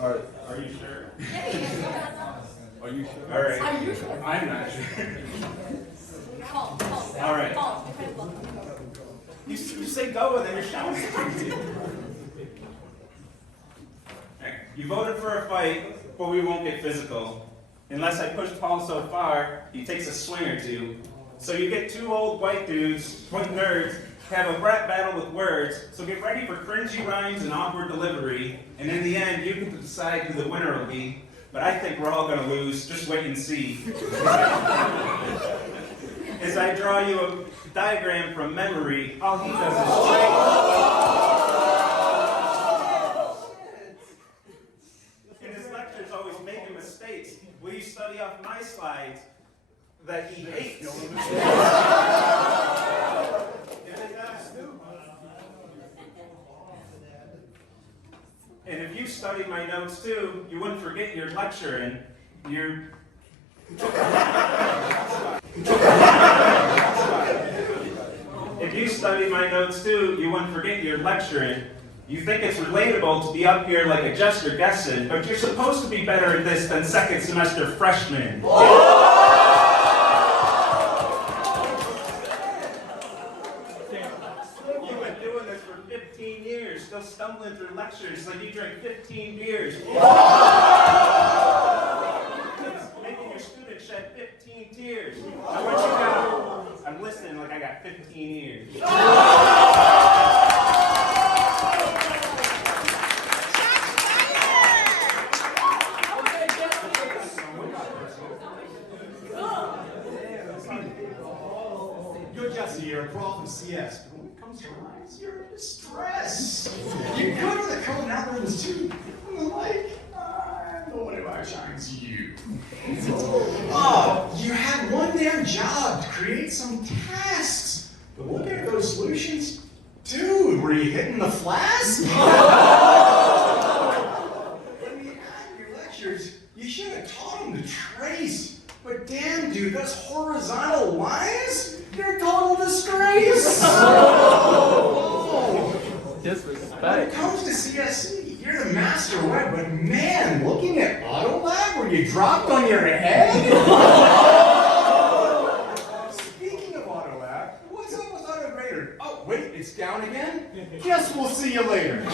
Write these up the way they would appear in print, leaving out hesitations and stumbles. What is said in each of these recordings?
All right. Are you sure? Are you sure? All right. Are you sure? I'm not sure. All right. You say go and then you're shouting. You voted for a fight, but we won't get physical. Unless I push Paul so far, he takes a swing or two. So you get two old white dudes, point nerds, have a rap battle with words, so get ready for cringy rhymes and awkward delivery, and in the end, you get to decide who the winner will be. But I think we're all gonna lose, just wait and see. As I draw you a diagram from memory, all he does is straight. In his lectures, always making mistakes. Will you study off my slides that he hates? And if you studied my notes too, you wouldn't forget your lecturing. If you studied my notes too, you wouldn't forget your lecturing. You think it's relatable to be up here like a jester guessing, but you're supposed to be better at this than second semester freshmen. You've been doing this for 15 years, still stumbling through lectures like you drank 15 beers. It's making your students shed 15 tears. I want you to, I'm listening like I got 15 years. You're Jesse, you're a prof of CS. But when it comes to rhymes, you're in distress. You're good with the code and algorithms too. Like, nobody outshines you. Oh, you had one damn job to create some tasks. But looking at those solutions, dude, were you hitting the flask? When you had your lectures, you should have taught them to trace. But damn, dude, those horizontal lines? You're a total disgrace! Disrespect. When it comes to CSE, you're the master web, but man, looking at AutoLab where you dropped on your head? Speaking of AutoLab, what's up with AutoGrader? Oh, wait, it's down again? Guess we'll see you later.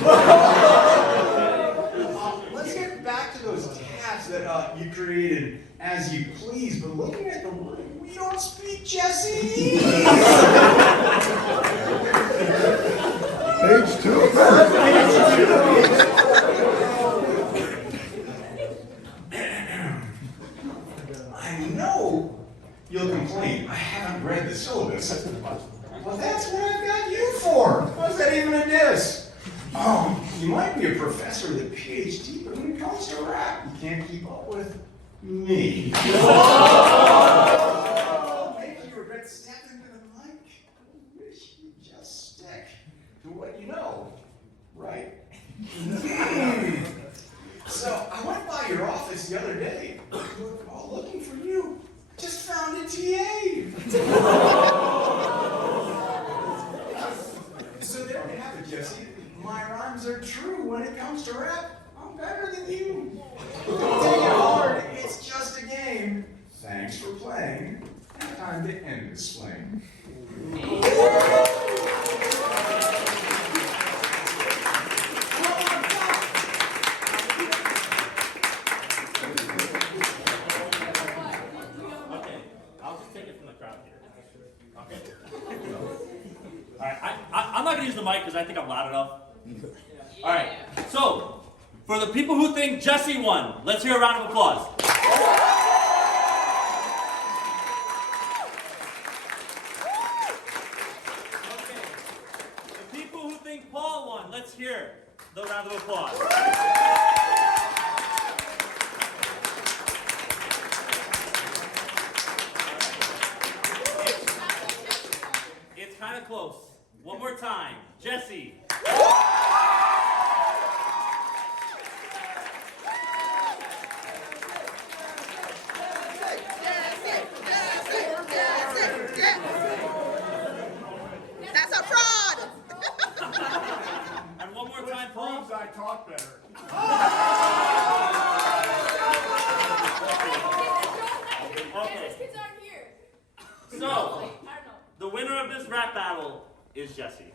Let's get back to those tabs that you created as you please, but looking at the word, we don't speak Jesse. Page 2. I know you'll complain. I haven't read the syllabus. Well, that's what I've got you for. How's that even a diss? Oh, you might be a professor with a PhD, but when it comes to rap, you can't keep up with me. Make you regret stepping into the mic. I wish you'd just stick to what you know, right? So I went by your office the other day. While looking for you, just found a TA. So there you have it, Jesse. My rhymes are true when it comes to rap. I'm better than you. Don't take it hard. It's just a game. Thanks for playing. Time to end this fling. Okay, I'll just take it from the crowd here. Okay. All right, I'm not gonna use the mic because I think I'm loud enough. All right, so for the people who think Jesse won, let's hear a round of applause. Okay, the people who think Paul won, let's hear the round of applause. It's kind of close. One more time, Jesse. That's a fraud! And one more time, Paul. I talk better. the winner of this rap battle is Jesse.